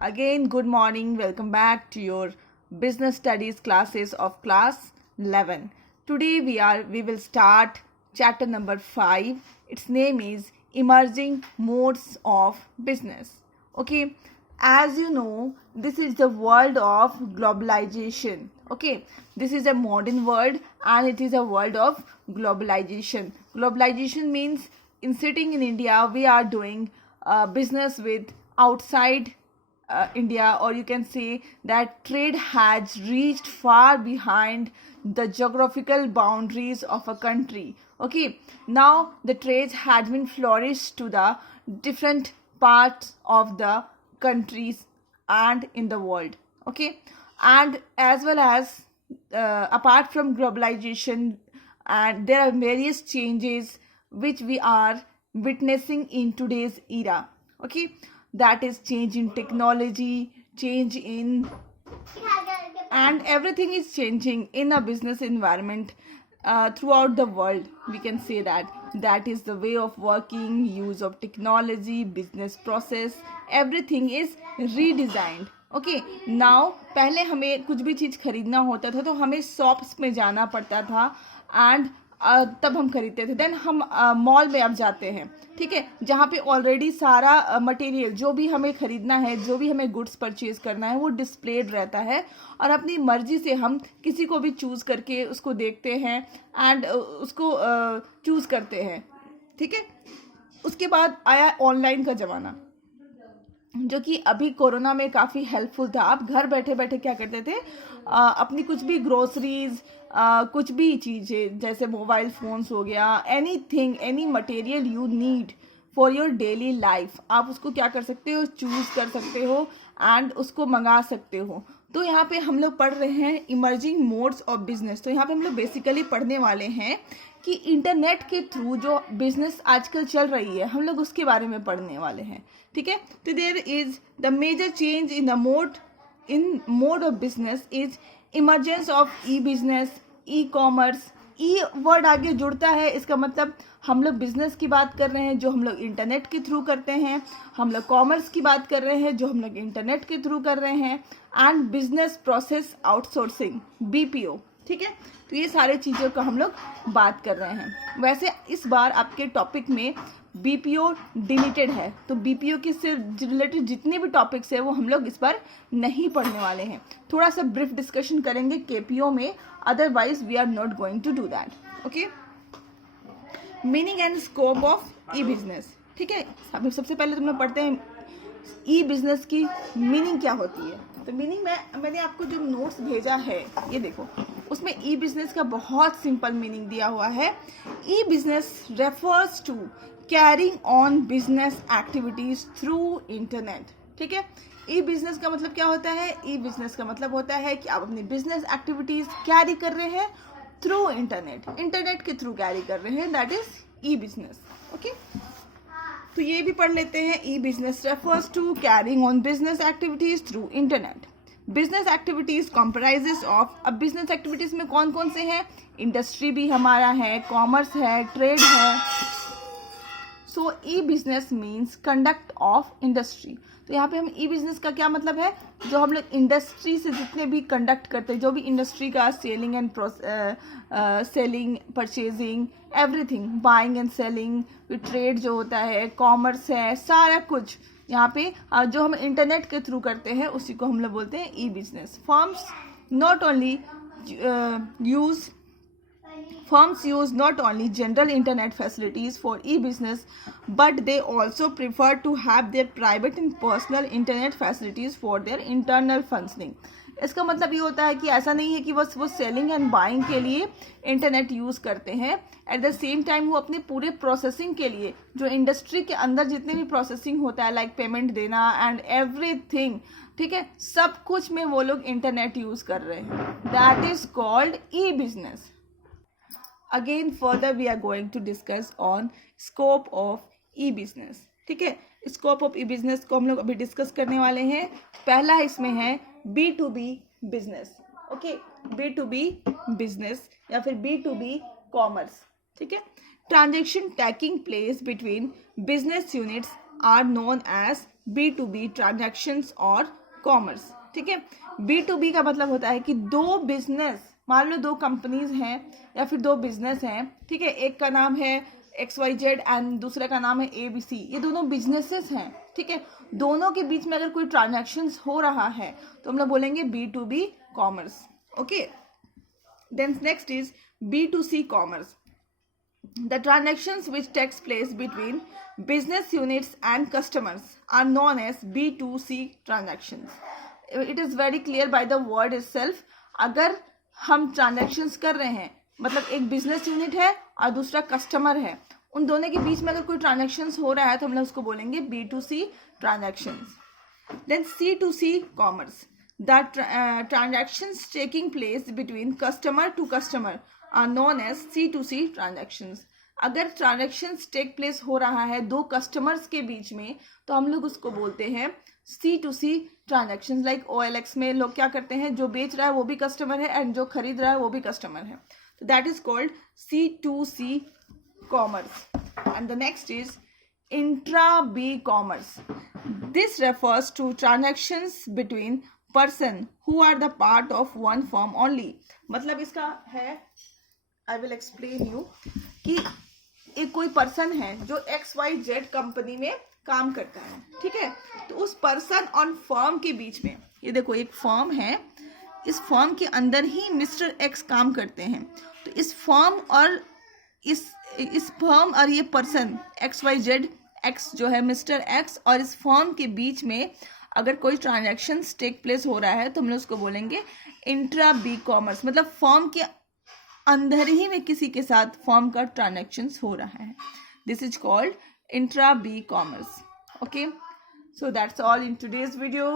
Again, good morning. Welcome back to your business studies classes of class 11. Today we will start chapter number 5. Its name is Emerging Modes of Business. Okay, as you know, this is the world of globalization. Okay, this is a modern world and it is a world of globalization. Globalization means in sitting in India, we are doing business with outside India, or you can say that trade has reached far behind the geographical boundaries of a country. Okay, now the trades had been flourished to the different parts of the countries and in the world. Okay, and as well as apart from globalization, and there are various changes which we are witnessing in today's era. Okay, that is change in technology, change in, and everything is changing in a business environment throughout the world. We can say that is the way of working, use of technology, business process, everything is redesigned. Okay now पहले हमें कुछ भी चीज़ खरीदना होता था तो हमें shops में जाना पड़ता था एंड तब हम खरीदते थे. देन हम मॉल में अब जाते हैं, ठीक है, जहाँ पे ऑलरेडी सारा मटेरियल जो भी हमें खरीदना है, जो भी हमें गुड्स परचेज करना है वो डिस्प्लेड रहता है और अपनी मर्जी से हम किसी को भी चूज़ करके उसको देखते हैं एंड उसको चूज़ करते हैं. ठीक है, उसके बाद आया ऑनलाइन का ज़माना जो कि अभी कोरोना में काफ़ी हेल्पफुल था. आप घर बैठे बैठे क्या करते थे, अपनी कुछ भी ग्रोसरीज, कुछ भी चीज़ें जैसे मोबाइल फ़ोन्स हो गया, anything, any material you need for your daily life, आप उसको क्या कर सकते हो, चूज़ कर सकते हो एंड उसको मंगा सकते हो. तो यहाँ पे हम लोग पढ़ रहे हैं इमर्जिंग मोड्स ऑफ बिजनेस. तो यहाँ पे हम लोग बेसिकली पढ़ने वाले हैं कि इंटरनेट के थ्रू जो बिजनेस आजकल चल रही है हम लोग उसके बारे में पढ़ने वाले हैं. ठीक है, तो there is the major change in the mode of business is emergence of e business, e commerce. E word आगे जुड़ता है, इसका मतलब हम लोग बिजनेस की बात कर रहे हैं जो हम लोग इंटरनेट के थ्रू करते हैं, हम लोग कॉमर्स की बात कर रहे हैं जो हम लोग इंटरनेट के थ्रू कर रहे हैं, and business process outsourcing, BPO. ठीक है, तो ये सारे चीज़ों का हम लोग बात कर रहे हैं. वैसे इस बार आपके टॉपिक में बीपीओ डिलीटेड है, तो बीपीओ के से रिलेटेड जितने भी टॉपिक्स है वो हम लोग इस बार नहीं पढ़ने वाले हैं. थोड़ा सा ब्रीफ डिस्कशन करेंगे केपीओ में, otherwise we are not going to do that. Okay, meaning and scope of e business. ठीक है, सबसे पहले तुम लोग पढ़ते हैं ई बिजनेस की मीनिंग क्या होती है. तो मीनिंग मैंने आपको जो नोट्स भेजा है ये देखो, उसमें ई बिजनेस का बहुत सिंपल मीनिंग दिया हुआ है. E business refers to carrying on business activities through internet. ठीक है, ई बिजनेस का मतलब क्या होता है, ई बिजनेस का मतलब होता है कि आप अपनी बिजनेस एक्टिविटीज कैरी कर रहे हैं थ्रू इंटरनेट, इंटरनेट के थ्रू कैरी कर रहे हैं, that is e business. Okay, तो ये भी पढ़ लेते हैं. E business refers to carrying on business activities through internet. Business activities comprises of, अब बिजनेस एक्टिविटीज में कौन कौन से हैं, इंडस्ट्री भी हमारा है, कॉमर्स है, ट्रेड है. So e business means conduct of industry. तो यहाँ पे हम ई बिजनेस का क्या मतलब है, जो हम लोग इंडस्ट्री से जितने भी कंडक्ट करते हैं, जो भी इंडस्ट्री का selling and selling, purchasing, everything, buying and selling, trade जो होता है, कॉमर्स है, सारा कुछ यहाँ पे जो हम इंटरनेट के थ्रू करते हैं उसी को हम लोग बोलते हैं e business. Firms use not only general internet facilities for e-business, but they also prefer to have their private and personal internet facilities for their internal functioning. इसका मतलब ये होता है कि ऐसा नहीं है कि बस वो सेलिंग एंड बाइंग के लिए इंटरनेट यूज़ करते हैं, एट द सेम टाइम वो अपने पूरे प्रोसेसिंग के लिए जो इंडस्ट्री के अंदर जितने भी प्रोसेसिंग होता है, लाइक पेमेंट देना एंड एवरीथिंग, ठीक है, सब कुछ में वो लोग इंटरनेट यूज़ कर रहे हैं. That is called e business. Again further we are going to discuss on scope of e business. ठीक है, स्कोप ऑफ ई बिजनेस को हम लोग अभी डिस्कस करने वाले हैं. पहला इसमें है B to B business. Okay, B to B business या फिर बी टू बी कॉमर्स. ठीक है, transaction taking place between business units are known as B2B transactions और कॉमर्स। ठीक है, B2B का मतलब होता है कि दो बिजनेस, मान लो दो कंपनीज हैं या फिर दो बिजनेस हैं, ठीक है, एक का नाम है XYZ एंड दूसरे का नाम है ABC, ये दोनों बिजनेसेस हैं। ठीक है, दोनों के बीच में अगर कोई ट्रांजैक्शंस हो रहा है तो हम लोग बोलेंगे B2B commerce. Okay, then next is B2C commerce. The transactions which takes place between business units and customers are known as B2C transactions. It is very clear by the word itself. अगर हम transactions कर रहे हैं, मतलब एक business unit है और दूसरा customer है, उन दोनों के बीच में अगर कोई transactions हो रहा है तो हम लोग उसको बोलेंगे B2C transactions. Then C2C commerce. The transactions taking place between customer to customer are known as C2C transactions. अगर transactions take place हो रहा है दो customers के बीच में तो हम लोग उसको बोलते हैं C2C transactions. Like OLX में लोग क्या करते हैं, जो बेच रहा है वो भी customer है and जो खरीद रहा है वो भी customer है, तो that is called C2C commerce. And the next is intra-B commerce. This refers to transactions between person who are the part of one firm only. मतलब इसका है, I will explain you, कि एक कोई पर्सन है जो XYZ कंपनी में काम करता है। ठीक है, तो उस पर्सन और फर्म के बीच में, ये देखो एक फर्म है, इस फर्म के अंदर ही मिस्टर X काम करते हैं, तो इस फर्म और इस फर्म और ये पर्सन XYZ X जो है मिस्टर X और इस फर्म के बीच में अगर कोई ट्रांजैक्शन टेक प्लेस हो रहा है तो हम लोग उसको बोलेंगे इंट्रा बी कॉमर्स। मतलब फर्म के अंदर ही में किसी के साथ फर्म का ट्रांजैक्शन हो रहा है, this is called intra B commerce. Okay, so that's all in today's video.